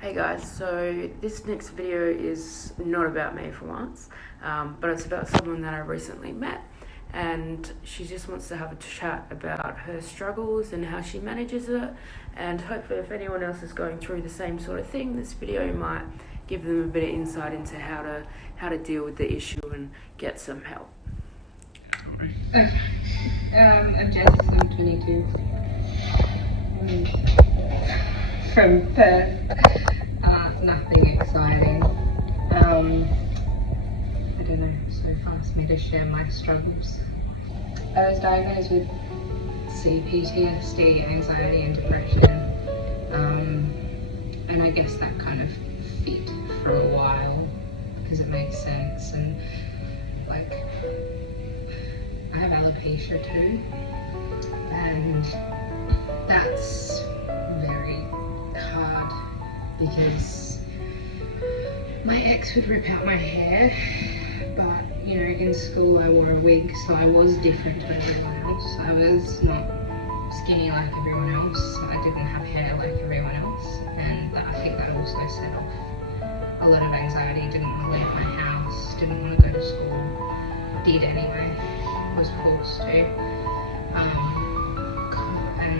Hey guys, so this next video is not about me for once, but it's about someone that I recently met, and she just wants to have a chat about her struggles and how she manages it, and hopefully if anyone else is going through the same sort of thing, this video might give them a bit of insight into how to deal with the issue and get some help. I'm Jess, I'm 22. From Perth. Nothing exciting. I don't know, Sophie asked me to share my struggles. I was diagnosed with PTSD, anxiety and depression. And I guess that kind of fit for a while because it makes sense. And like, I have alopecia too, and that's very hard because my ex would rip out my hair, but you know, in school I wore a wig, so I was different to everyone else. I was not skinny like everyone else. I didn't have hair like everyone else, and I think that also set off a lot of anxiety. Didn't want to leave my house, didn't want to go to school, did anyway, was forced to. And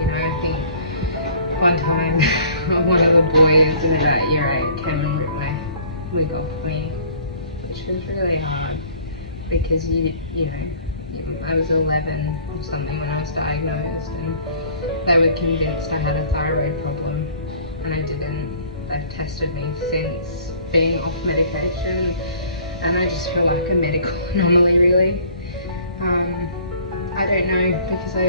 you know, I think one time one of the boys in about year 8 came and ripped my wig off me, which was really hard because you know, I was 11 or something when I was diagnosed, and they were convinced I had a thyroid problem, and I didn't. They've tested me since being off medication, and I just feel like a medical anomaly really. I don't know, because I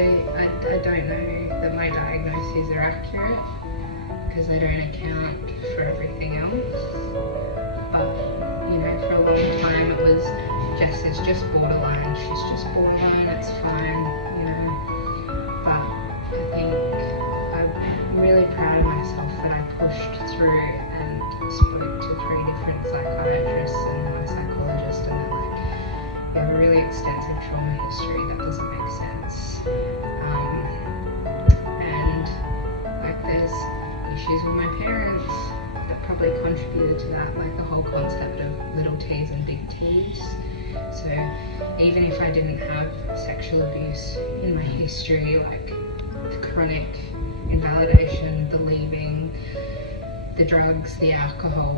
don't know that my diagnoses are accurate because I don't account for everything else. But you know, for a long time it was it's just borderline. She's just borderline. It's fine, you know. But I think I'm really proud of myself that I pushed through and spoke to 3 different psychiatrists and my psychologist, and that like we have a really extensive trauma history that doesn't make sense. And like there's issues with my parents that probably contributed to that, like the whole concept of little T's and big T's. So even if I didn't have sexual abuse in my history, like the chronic invalidation, the leaving, the drugs, the alcohol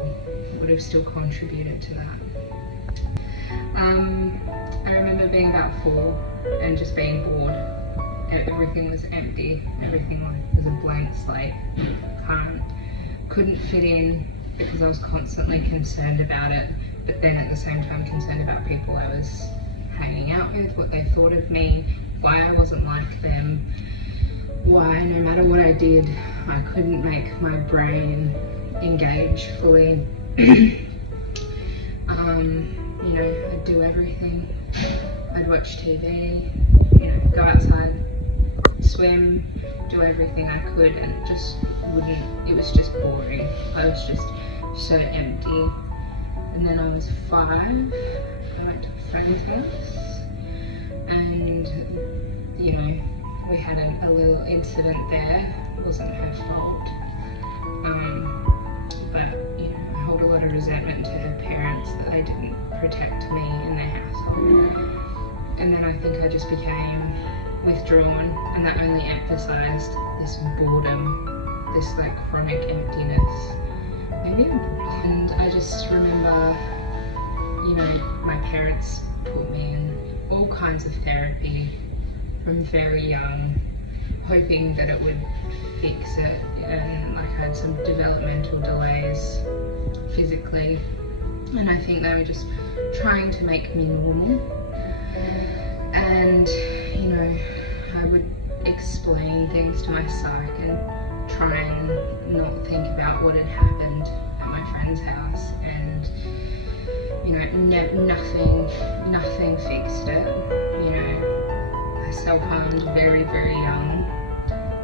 would have still contributed to that. I remember being about 4 and just being bored. Everything was empty. Everything was a blank slate. Couldn't fit in because I was constantly concerned about it, but then at the same time concerned about people I was hanging out with, what they thought of me, why I wasn't like them, why no matter what I did, I couldn't make my brain engage fully. You know, I'd do everything. I'd watch TV, you know, go outside, swim, do everything I could, and it just wouldn't, it was just boring. I was just so empty. And then I was 5, I went to a friend's house, and you know, we had a little incident there. It wasn't her fault, but you know, I hold a lot of resentment to her parents that they didn't protect me in their household. And then I think I just became withdrawn, and that only emphasized this boredom, this like chronic emptiness. Maybe I'm bored. And I just remember, you know, my parents put me in all kinds of therapy from very young, hoping that it would fix it, and like I had some developmental delays physically, and I think they were just trying to make me normal. And you know, I would explain things to my psych and try and not think about what had happened at my friend's house, and you know, nothing fixed it. You know, I self-harmed very, very young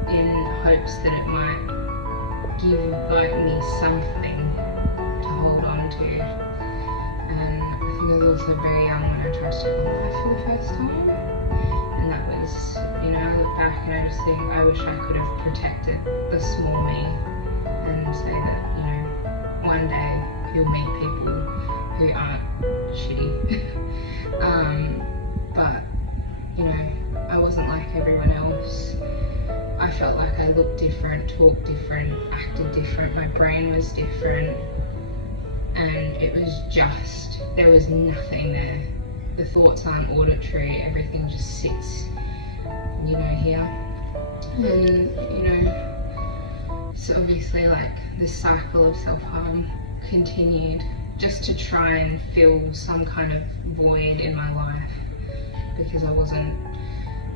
in hopes that it might give me something to hold on to. And I think I was also very young when I tried to take my life for the first time, and that was, you know, I look back and I just think I wish I could have protected the small me and say that, you know, one day you'll meet people who aren't shitty. But, you know, I wasn't like everyone else. I felt like I looked different, talked different, acted different, my brain was different, and it was just, there was nothing there. The thoughts aren't auditory, everything just sits, you know, here. And, you know, so obviously like this cycle of self-harm continued just to try and fill some kind of void in my life, because I wasn't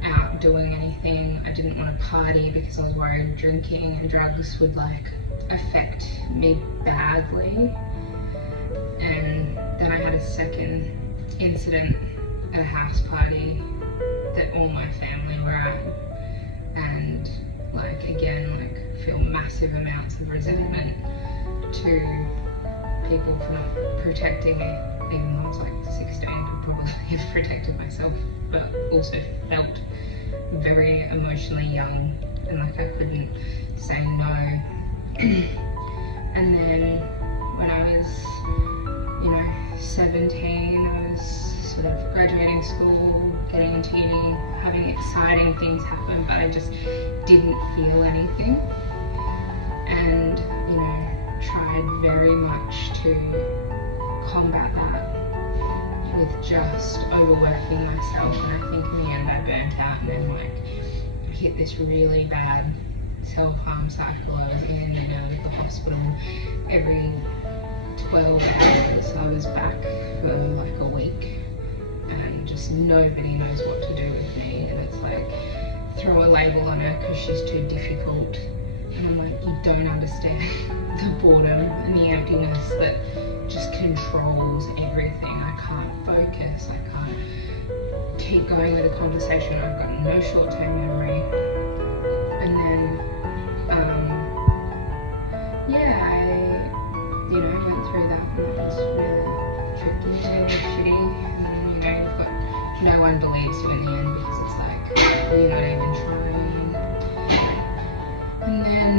out doing anything. I didn't want to party because I was worried drinking and drugs would like affect me badly. And then I had a second incident at a house party that all my family were at, and like again, like feel massive amounts of resentment to people for not protecting me, even though I was like 16, could probably have protected myself, but also felt very emotionally young and like I couldn't say no. And then when I was, you know, 17, I was sort of graduating school, getting into uni, having exciting things happen, but I just didn't feel anything. And, you know, tried very much to combat that with just overworking myself, and I think in the end I burnt out, and then like I hit this really bad self-harm cycle. I was in and out of the hospital every 12 hours. I was back for like a week, and just nobody knows what to do with me, and it's like throw a label on her because she's too difficult, and I'm like, you don't understand the boredom and the emptiness that just controls everything. I can't focus, I can't keep going with a conversation, I've got no short-term memory. And then yeah, I, you know, went through that, and it was really tricky and shitty, and you know, you've got, no one believes you in the end because it's like, you're not even trying. And then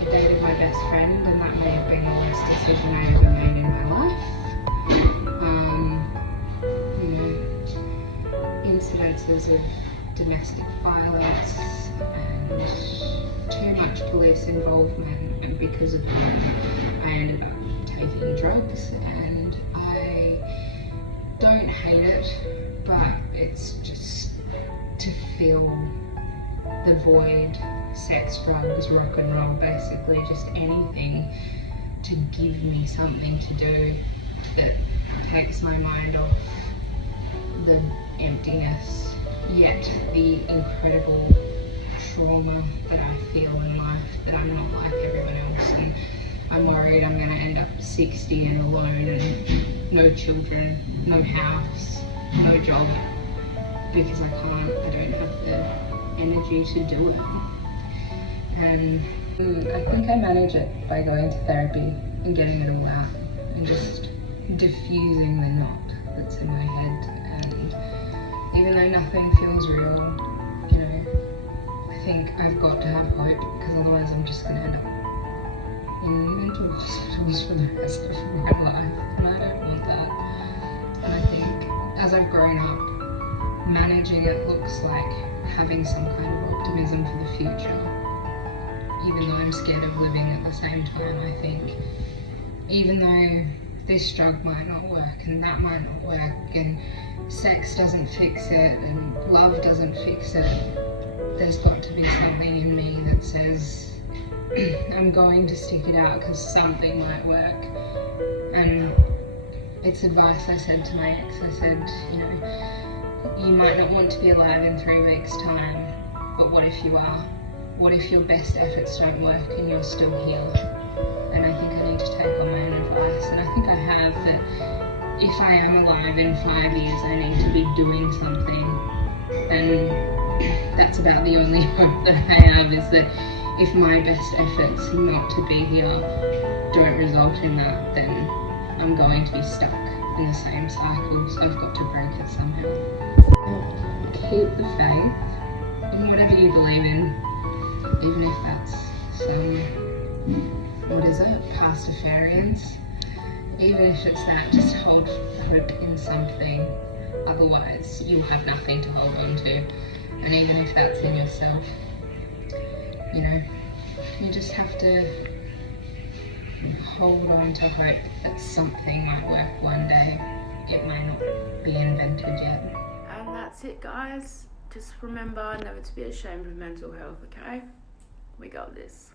I dated my best friend, and that may have been the worst decision I ever made in my life. You know, incidences of domestic violence and too much police involvement, and because of that I ended up taking drugs, and I don't hate it, but it's just to fill the void. Sex, drugs, rock and roll, basically just anything to give me something to do that takes my mind off the emptiness, yet the incredible trauma that I feel in life, that I'm not like everyone else, and I'm worried I'm going to end up 60 and alone and no children, no house, no job, because I don't have the energy to do it. And I think I manage it by going to therapy and getting it all out and just diffusing the knot that's in my head. And even though nothing feels real, you know, I think I've got to have hope, because otherwise I'm just going to end up in mental hospitals for the rest of my life, and I don't want that. And I think as I've grown up, managing it looks like having some kind of optimism for the future. Even though I'm scared of living at the same time, I think even though this drug might not work and that might not work and sex doesn't fix it and love doesn't fix it, there's got to be something in me that says I'm going to stick it out because something might work. And it's advice I said to my ex. I said, you know, you might not want to be alive in 3 weeks' time, but what if you are? What if your best efforts don't work and you're still here? And I think I need to take on my own advice, and I think I have, that if I am alive in 5 years, I need to be doing something. And that's about the only hope that I have, is that if my best efforts not to be here don't result in that, then I'm going to be stuck in the same cycle, so I've got to break it somehow. Keep the faith in whatever you believe in, even if that's means. Even if it's that, just hold hope in something. Otherwise, you'll have nothing to hold on to. And even if that's in yourself, you know, you just have to hold on to hope that something might work one day. It might not be invented yet. And that's it, guys. Just remember never to be ashamed of mental health, okay? We got this.